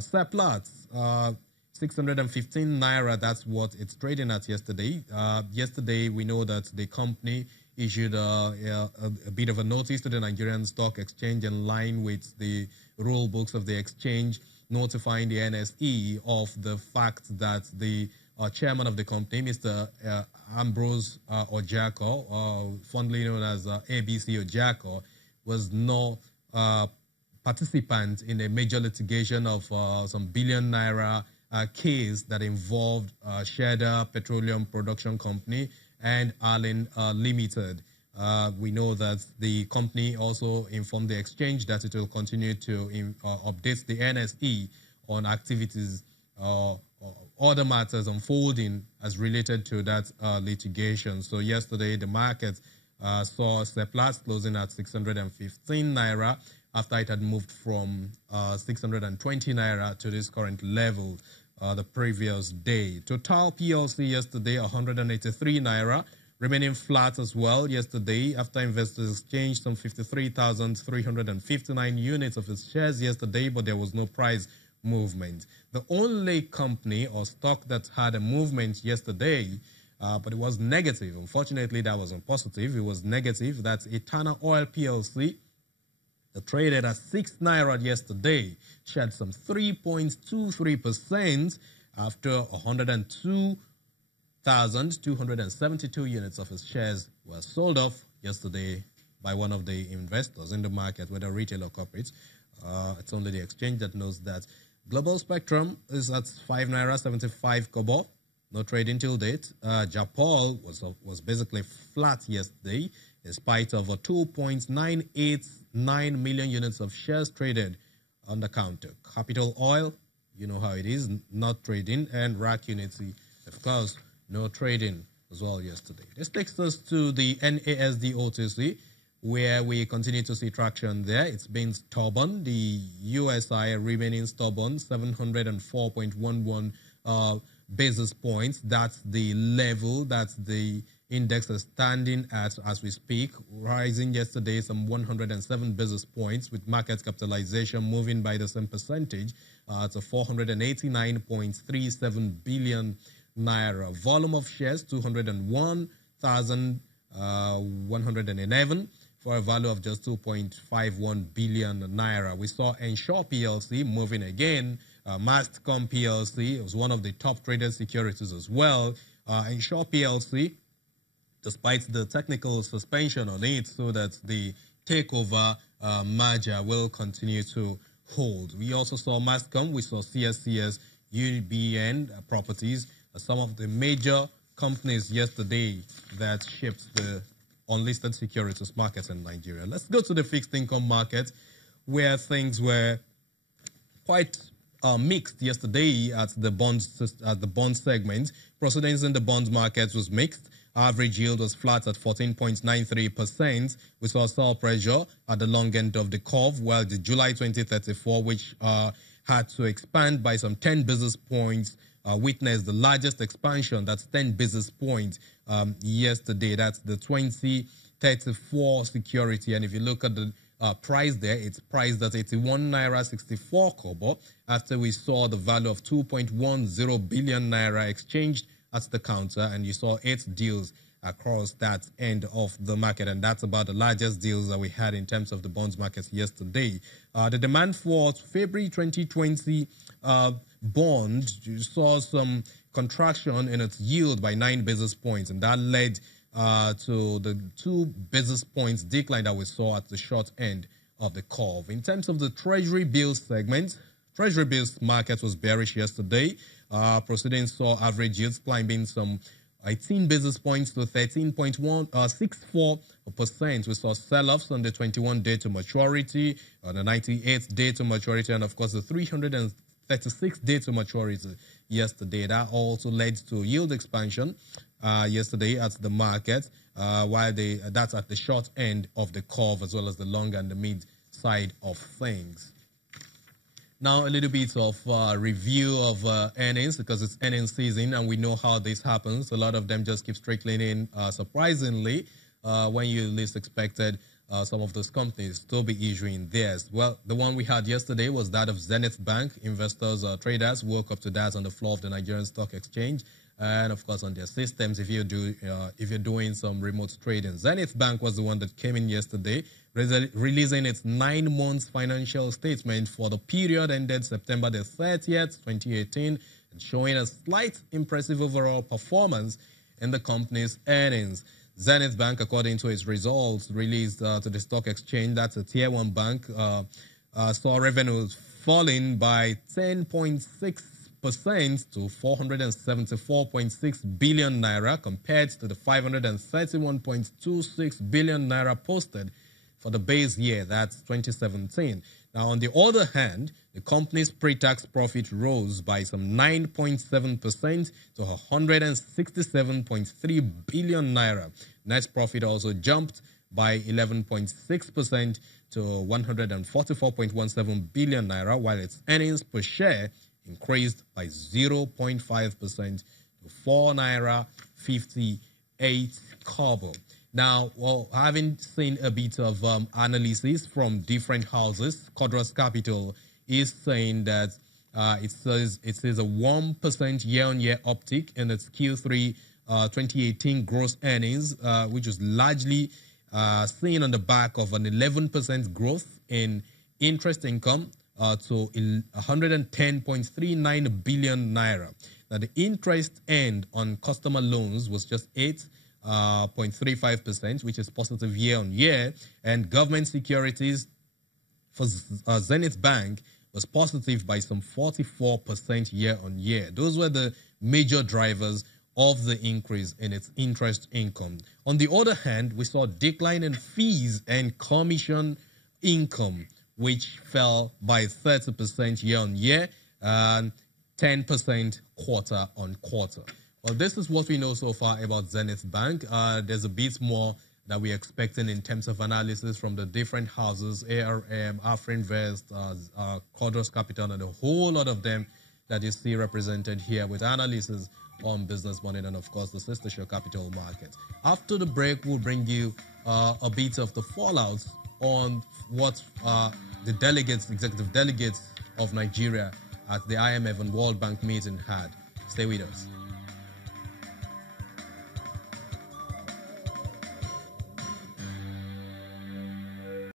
Seplat, 615 naira. That's what it's trading at yesterday. Yesterday, we know that the company issued a bit of a notice to the Nigerian Stock Exchange in line with the rule books of the exchange, notifying the NSE of the fact that the chairman of the company, Mr. Ambrose Ojako, fondly known as ABC Ojako, was no participant in a major litigation of some billion naira case that involved Sheda Petroleum Production Company and Allen Limited. We know that the company also informed the exchange that it will continue to update the NSE on activities or other matters unfolding as related to that litigation. So yesterday, the market saw Seplat closing at 615 naira after it had moved from 620 naira to this current level the previous day. Total PLC yesterday, 183 naira, remaining flat as well yesterday after investors exchanged some 53,359 units of its shares yesterday, but there was no price movement. The only company or stock that had a movement yesterday, but it was negative. Unfortunately, that wasn't positive. It was negative. That's Etana Oil PLC. It traded at 6 naira yesterday, shed some 3.23% after 102,272 units of its shares were sold off yesterday by one of the investors in the market, whether retail or corporate. It's only the exchange that knows that. Global Spectrum is at 5 naira 75 kobo. No trading till date. Japol was basically flat yesterday in spite of a 2.989 million units of shares traded on the counter. Capital Oil, you know how it is, not trading. And RAC Unity, of course, no trading as well yesterday. This takes us to the NASD OTC, where we continue to see traction there. It's been stubborn. The USI remaining stubborn, 704.11 basis points. That's the level that the index is standing at as we speak, rising yesterday some 107 basis points, with market capitalization moving by the same percentage to 489.37 billion naira. Volume of shares 201,111 for a value of just 2.51 billion naira. We saw Ensure PLC moving again. Mastcom PLC was one of the top traded securities as well. Ensure PLC, despite the technical suspension on it, so that the takeover merger will continue to hold. We also saw Mastcom, we saw CSCS, UBN Properties, some of the major companies yesterday that shaped the unlisted securities market in Nigeria. Let's go to the fixed income market, where things were quite mixed yesterday at the bond segment. Proceedings in the bond market was mixed. Average yield was flat at 14.93%. We saw sell pressure at the long end of the curve, while the July 2034, which had to expand by some 10 basis points, witnessed the largest expansion. That's 10 basis points yesterday. That's the 2034 security. And if you look at the price there, it's priced at 81 naira 64 kobo after we saw the value of 2.10 billion naira exchanged at the counter, and you saw 8 deals across that end of the market, and that's about the largest deals that we had in terms of the bonds market yesterday. The demand for February 2020 bond saw some contraction in its yield by 9 basis points, and that led to the 2 basis points decline that we saw at the short end of the curve. In terms of the Treasury bills segment, Treasury bills market was bearish yesterday. Proceedings saw average yields climbing some 18 basis points to 13.64%. We saw sell-offs on the 21-day to maturity, on the 98-day to maturity, and of course the 336-day to maturity yesterday. That also led to yield expansion yesterday at the market, while that's at the short end of the curve as well as the long and the mid side of things. Now, a little bit of review of earnings, because it's earnings season and we know how this happens. A lot of them just keep trickling in surprisingly when you least expected some of those companies to be issuing theirs. Well, the one we had yesterday was that of Zenit Bank. Investors or traders woke up to that on the floor of the Nigerian Stock Exchange, and of course on their systems if you're doing some remote trading. Zenit Bank was the one that came in yesterday, releasing its 9 months financial statement for the period ended September the 30th, 2018, and showing a slight impressive overall performance in the company's earnings. Zenit Bank, according to its results released to the stock exchange, that's a tier 1 bank, saw revenues falling by 10.6% to 474.6 billion naira compared to the 531.26 billion naira posted for the base year, that's 2017. Now, on the other hand, the company's pre-tax profit rose by some 9.7% to 167.3 billion naira. Net profit also jumped by 11.6% to 144.17 billion naira, while its earnings per share increased by 0.5% to 4 naira 58 kobo. Now, well, having seen a bit of analysis from different houses, Codros Capital is saying that it says a 1% year-on-year uptick in its Q3 2018 gross earnings, which was largely seen on the back of an 11% growth in interest income to 110.39 billion naira. Now, the interest earned on customer loans was just 8.35%, which is positive year-on-year, and government securities for Zenit Bank was positive by some 44% year-on-year. Those were the major drivers of the increase in its interest income. On the other hand, we saw a decline in fees and commission income, which fell by 30% year-on-year and 10% quarter-on-quarter. Well, this is what we know so far about Zenith Bank. There's a bit more that we're expecting in terms of analysis from the different houses, ARM, Afrinvest, Codros Capital, and a whole lot of them that you see represented here with analysis on Business Morning and, of course, the sister show Capital Markets. After the break, we'll bring you a bit of the fallouts on what the delegates, executive delegates of Nigeria at the IMF and World Bank meeting had. Stay with us.